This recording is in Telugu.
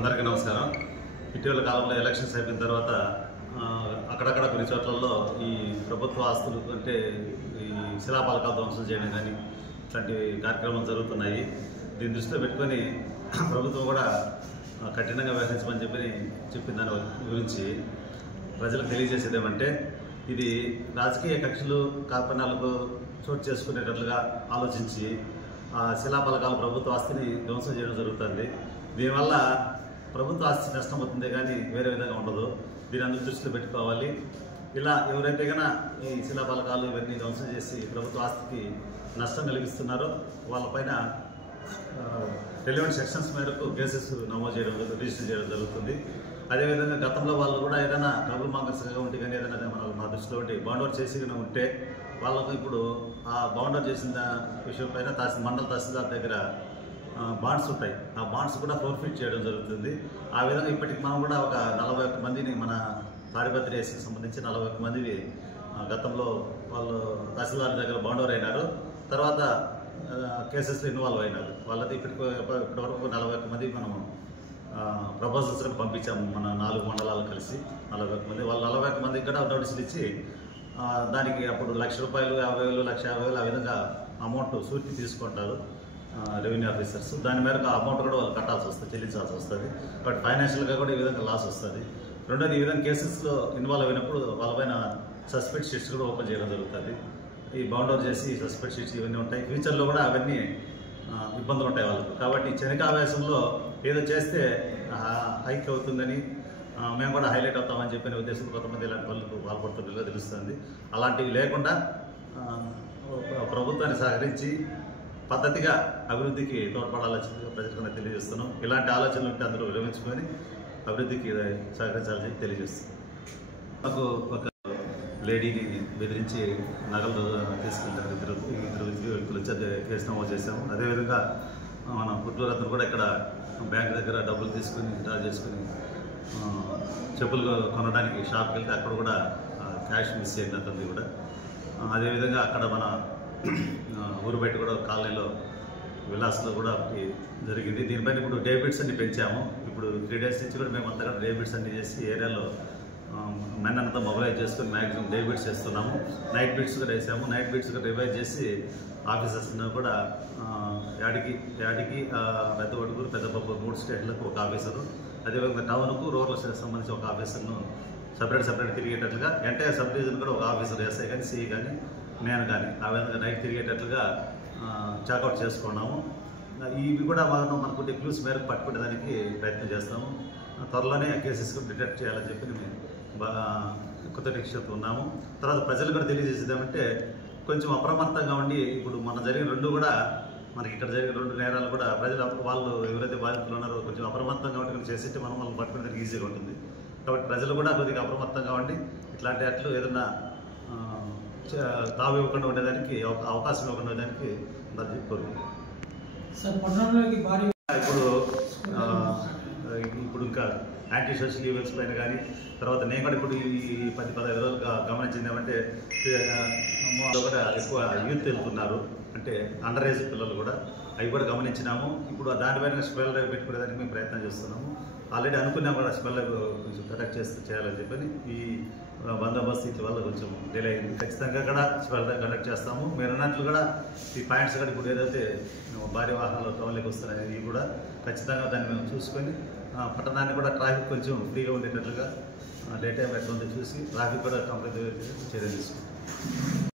అందరికీ నమస్కారం. ఇటీవల కాలంలో ఎలక్షన్స్ అయిపోయిన తర్వాత అక్కడక్కడ కొన్ని చోట్లలో ఈ ప్రభుత్వ ఆస్తులు అంటే ఈ శిలాపలకాలు ధ్వంసం చేయడం కానీ ఇట్లాంటి కార్యక్రమాలు జరుగుతున్నాయి. దీన్ని దృష్టిలో పెట్టుకొని ప్రభుత్వం కూడా కఠినంగా వ్యవహరించమని చెప్పిన దాని గురించి ప్రజలకు తెలియజేసేది ఏమంటే, ఇది రాజకీయ కక్షలు కార్పణ్యాలకు చోటు చేసుకునేటట్లుగా ఆలోచించి శిలాపలకాలు ప్రభుత్వ ఆస్తిని ధ్వంసం చేయడం జరుగుతుంది. దీనివల్ల ప్రభుత్వ ఆస్తి నష్టం అవుతుంది కానీ వేరే విధంగా ఉండదు. దీని అందరూ దృష్టిలో పెట్టుకోవాలి. ఇలా ఎవరైతే కన్నా ఈ శిలాపలకాలు ఇవన్నీ ధ్వంసం చేసి ప్రభుత్వ ఆస్తికి నష్టం కలిగిస్తున్నారో వాళ్ళపైన రిలవెంట్ సెక్షన్స్ మేరకు కేసెస్ నమోదు చేయడం రిజిస్టర్ చేయడం జరుగుతుంది. అదేవిధంగా గతంలో వాళ్ళు కూడా ఏదైనా ట్రబుల్ మాంగర్స్గా ఉంటే కానీ ఏదైనా మా దృష్టిలో ఉంటే బౌండర్ చేసి ఉంటే వాళ్ళకు ఇప్పుడు ఆ బౌండర్ చేసిన విషయం పైన మండల తహసీల్దార్ దగ్గర బాండ్స్ ఉంటాయి. ఆ బాండ్స్ కూడా ఫోర్ఫిట్ చేయడం జరుగుతుంది. ఆ విధంగా ఇప్పటికి మనం కూడా ఒక 41 మందిని మన తాడిపత్రి ఏసీకి సంబంధించి 41 మంది గతంలో వాళ్ళు తహసీల్దార్ దగ్గర బౌండర్ అయినారు. తర్వాత కేసెస్లో ఇన్వాల్వ్ అయినారు. వాళ్ళది ఇప్పటివరకు 41 మంది మనం ప్రపోజల్స్ కూడా పంపించాము. మన 4 మండలాలు కలిసి 41 మంది. వాళ్ళు 41 మందికి కూడా నోటీసులు ఇచ్చి దానికి అప్పుడు ₹1,00,000, 50,000, 1,50,000 ఆ విధంగా అమౌంట్ సూటి తీసుకుంటారు రెవెన్యూ ఆఫీసర్స్. దాని మేరకు ఆ అమౌంట్ కూడా వాళ్ళు కట్టాల్సి వస్తుంది, చెల్లించాల్సి వస్తుంది. బట్ ఫైనాన్షియల్గా కూడా ఈ విధంగా లాస్ వస్తుంది. రెండోది, ఈ విధంగా కేసెస్లో ఇన్వాల్వ్ అయినప్పుడు వాళ్ళపైన సస్పెక్ట్ షీట్స్ కూడా ఓపెన్ చేయడం జరుగుతుంది. ఈ బౌండర్ చేసి సస్పెక్ట్ షీట్స్ ఇవన్నీ ఉంటాయి. ఫ్యూచర్లో కూడా అవన్నీ ఇబ్బందులు ఉంటాయి వాళ్ళకు. కాబట్టి క్షణికావేశంలో ఏదో చేస్తే హైక్ అవుతుందని మేము కూడా హైలైట్ అవుతామని చెప్పిన ఉద్దేశంతో కొంతమంది ఇలాంటి పనులకు పాల్పడుతున్నట్టుగా తెలుస్తుంది. అలాంటివి లేకుండా ప్రభుత్వాన్ని సహకరించి పద్ధతిగా అభివృద్ధికి తోడ్పడాలని ప్రజలకు తెలియజేస్తున్నాం. ఇలాంటి ఆలోచనలు ఉంటే అందరూ విరమించుకొని అభివృద్ధికి సహకరించాలని తెలియజేస్తున్నాం. నాకు ఒక లేడీని బెదిరించి నగలు తీసుకెళ్తారు ఇద్దరు వ్యక్తులు వచ్చి కేసు నమోదు చేశాము. అదేవిధంగా మన పుట్టూరు అతను కూడా ఇక్కడ బ్యాంక్ దగ్గర డబ్బులు తీసుకుని డ్రా చేసుకుని చెప్పులు కొనడానికి షాప్కి వెళ్తే అక్కడ కూడా క్యాష్ మిస్ అయింది అతనిది కూడా. అదేవిధంగా అక్కడ మన ఊరు బయట కూడా కాలనీలో విలాస్లో కూడా జరిగింది. దీనిపైన ఇప్పుడు డేబిట్స్ అన్ని పెంచాము. ఇప్పుడు 3 days నుంచి కూడా మేము అంతగా డేబిట్స్ అన్ని చేసి ఏరియాలో మెన్ అంతా మొబైలైజ్ చేసుకుని మ్యాక్సిమం డేబిట్స్ చేస్తున్నాము. నైట్ బిట్స్ కూడా వేసాము. నైట్ బిట్స్ కూడా రివైజ్ చేసి ఆఫీసర్స్ కూడా యాడికి పెద్ద ఒడుగురు, పెద్ద బొబ్బు 3 స్టేట్లకు ఒక ఆఫీసరు, అదేవిధంగా టౌన్కు రూరల్ సంబంధించి ఒక ఆఫీసర్ను సపరేట్ తిరిగేటట్లుగా ఎంటైర్ సబ్ డివిజన్ కూడా ఒక ఆఫీసర్ ఎస్ఐ కానీ సిఐ కానీ నేను కానీ ఆ విధంగా నైట్ తిరిగేటట్లుగా చాకౌట్ చేసుకున్నాము. ఇవి కూడా మనకుంటే క్లూస్ మేరకు పట్టుకునేదానికి ప్రయత్నం చేస్తాము. త్వరలోనే ఆ కేసెస్ కూడా డిటెక్ట్ చేయాలని చెప్పి మేము బాగా కొత్త నిక్షేపం ఉన్నాము. తర్వాత ప్రజలు కూడా తెలియజేసేదేమంటే, కొంచెం అప్రమత్తంగా ఉండి ఇప్పుడు మన జరిగిన 2 కూడా మనకి ఇక్కడ జరిగిన 2 నేరాలు కూడా ప్రజలు వాళ్ళు ఎవరైతే బాధితులు ఉన్నారో కొంచెం అప్రమత్తంగా ఉండి చేసేస్తే మనం వాళ్ళని పట్టుకునేదానికి ఈజీగా ఉంటుంది. కాబట్టి ప్రజలు కూడా కొద్దిగా అప్రమత్తంగా ఉండి ఇట్లాంటి అట్లు ఏదన్నా తావు ఇవ్వకుండా ఉండేదానికి అవకాశం ఇవ్వకుండా ఉండేదానికి కోరుకుంటున్నాం. ఇప్పుడు ఇంకా యాంటీ సోషల్ ఈవెంట్స్ పైన కానీ తర్వాత నేను కూడా ఇప్పుడు ఈ 10-15 రోజులుగా గమనించింది ఏమంటే కూడా ఎక్కువ యూత్ వెళ్తున్నారు, అంటే అండర్ ఏజ్ పిల్లలు కూడా. అవి కూడా గమనించినాము. ఇప్పుడు దానిపైన స్పెల్ డ్రైవ్ పెట్టుకునేదానికి మేము ప్రయత్నం చేస్తున్నాము. ఆల్రెడీ అనుకున్నాం కూడా స్పెల్ డ్రైవ్ కొంచెం ప్రొటెక్ట్ చేయాలని చెప్పని. ఈ బందోబస్తు ఇట్ల వల్ల కొంచెం డిలే అయింది. ఖచ్చితంగా కూడా స్పెల్ డ్రైవ్ కండక్ట్ చేస్తాము. మీరు అన్నట్లు కూడా ఈ పాయింట్స్ కూడా ఇప్పుడు ఏదైతే భారీ వాహనాలు టౌన్లోకి వస్తున్నాయి ఇవి కూడా ఖచ్చితంగా దాన్ని మేము చూసుకొని పట్టణాన్ని కూడా ట్రాఫిక్ కొంచెం ఫ్రీగా ఉండేటట్లుగా డే టైం ఎట్లా ఉందో చూసి ట్రాఫిక్ కూడా కంప్లీట్ చర్యలు తీసుకుంటాం.